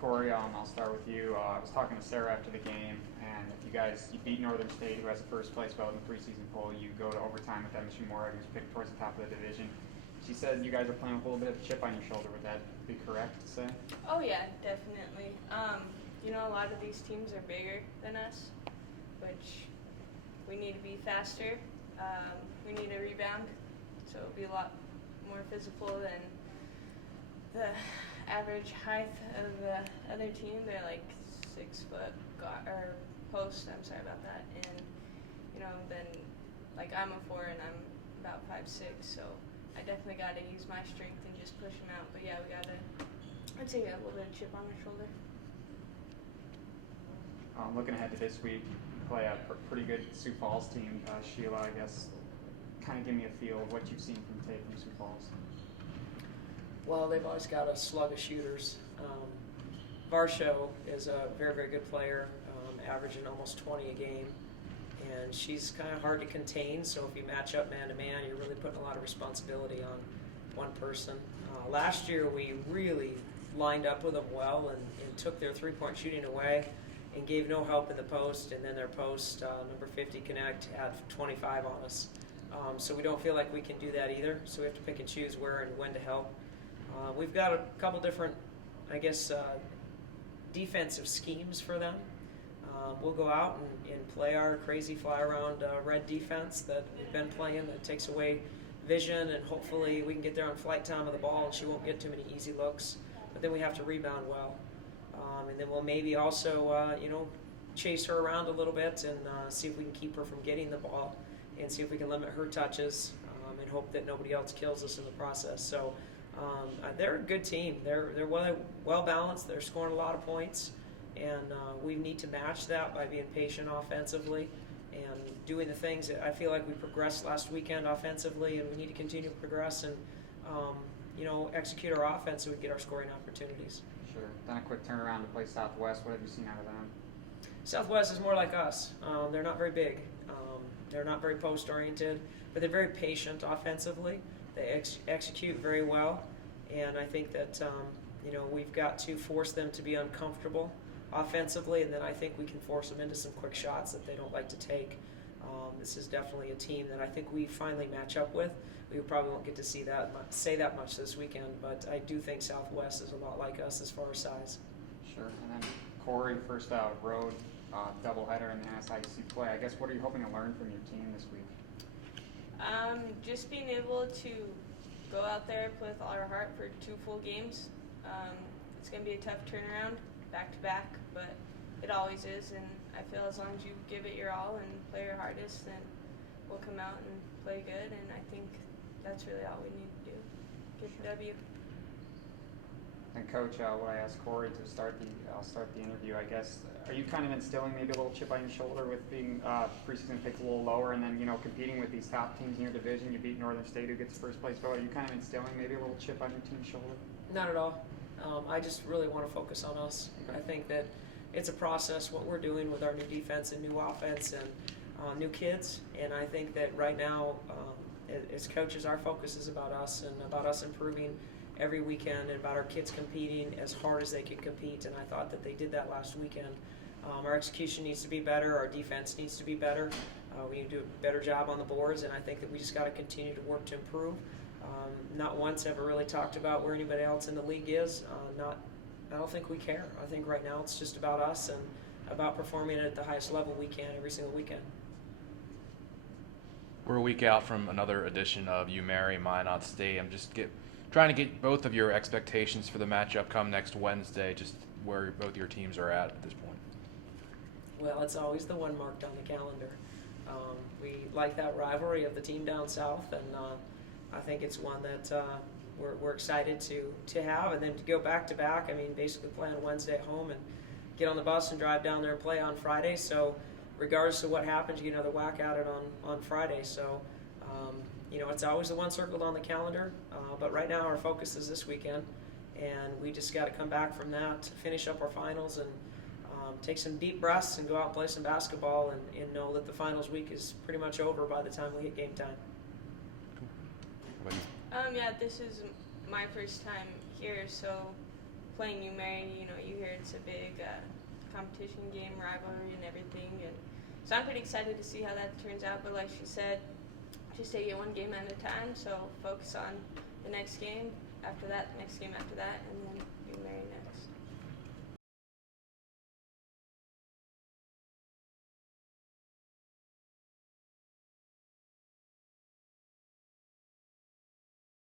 Corey, I'll start with you. I was talking to Sarah after the game, and you beat Northern State, who has the first place vote in the preseason poll. You go to overtime with MSU Moorhead, who's picked towards the top of the division. She said you guys are playing with a little bit of a chip on your shoulder. Would that be correct to say? Oh yeah, definitely. A lot of these teams are bigger than us, which we need to be faster. We need to rebound, so it'll be a lot more physical than the average height of the other team. They're like 6 foot or post. I'm sorry about that. And then like I'm a 4 and I'm about 5'6", so I definitely got to use my strength and just push them out. But yeah, I'd say a little bit of chip on our shoulder. Looking ahead to this week, you play a pretty good Sioux Falls team. Sheila, I guess, kind of give me a feel of what you've seen from tape from Sioux Falls. Well, they've always got a slug of shooters. Varsho is a very, very good player, averaging almost 20 a game. And she's kind of hard to contain, so if you match up man-to-man, you're really putting a lot of responsibility on one person. Last year, we really lined up with them well and took their three-point shooting away and gave no help in the post, and then their post, number 50 Connect, had 25 on us. So we don't feel like we can do that either, so we have to pick and choose where and when to help. We've got a couple different, defensive schemes for them. We'll go out and play our crazy fly-around red defense that we've been playing that takes away vision, and hopefully we can get there on flight time of the ball and she won't get too many easy looks. But then we have to rebound well. And then we'll maybe also, chase her around a little bit and see if we can keep her from getting the ball and see if we can limit her touches and hope that nobody else kills us in the process. So they're a good team. They're well balanced. They're scoring a lot of points. And we need to match that by being patient offensively and doing the things that I feel like we progressed last weekend offensively, and we need to continue to progress and, execute our offense so we get our scoring opportunities. Sure. Then a quick turnaround to play Southwest. What have you seen out of them? Southwest is more like us. They're not very big. They're not very post-oriented, but they're very patient offensively. They execute very well, and I think that, we've got to force them to be uncomfortable offensively, and then I think we can force them into some quick shots that they don't like to take. This is definitely a team that I think we finally match up with. We probably won't get to say that much this weekend, but I do think Southwest is a lot like us as far as size. Sure. And then Corey, first road doubleheader in the NSIC play. I guess what are you hoping to learn from your team this week? Just being able to go out there with all our heart for 2 full games. It's going to be a tough turnaround, back-to-back, but it always is, and I feel as long as you give it your all and play your hardest, then we'll come out and play good, and I think that's really all we need to do. Get the W. And Coach, what I asked Corey to I'll start the interview, I guess. Are you kind of instilling maybe a little chip on your shoulder with being preseason picked a little lower, and then competing with these top teams in your division? You beat Northern State, who gets first place vote. Are you kind of instilling maybe a little chip on your team's shoulder? Not at all. I just really want to focus on us. I think that it's a process, what we're doing with our new defense and new offense and new kids. And I think that right now, as coaches, our focus is about us and about us improving every weekend and about our kids competing as hard as they can compete. And I thought that they did that last weekend. Our execution needs to be better. Our defense needs to be better. We need to do a better job on the boards. And I think that we just got to continue to work to improve. Not once ever really talked about where anybody else in the league is. I don't think we care. I think right now it's just about us and about performing at the highest level we can every single weekend. We're a week out from another edition of You Marry Minot State. I'm just trying to get both of your expectations for the matchup come next Wednesday, just where both your teams are at this point. Well, it's always the one marked on the calendar. We like that rivalry of the team down south, and I think it's one that we're excited to have, and then to go back-to-back. I mean, basically play on Wednesday at home and get on the bus and drive down there and play on Friday. So regardless of what happens, you get another whack at it on Friday. So, it's always the one circled on the calendar. But right now our focus is this weekend, and we just got to come back from that, finish up our finals, and take some deep breaths and go out and play some basketball and know that the finals week is pretty much over by the time we hit game time. Yeah, this is my first time here, so playing U Mary, you know, you hear it's a big competition game, rivalry, and everything. And so I'm pretty excited to see how that turns out. But like she said, just take it one game at a time. So focus on the next game after that, the next game after that, and then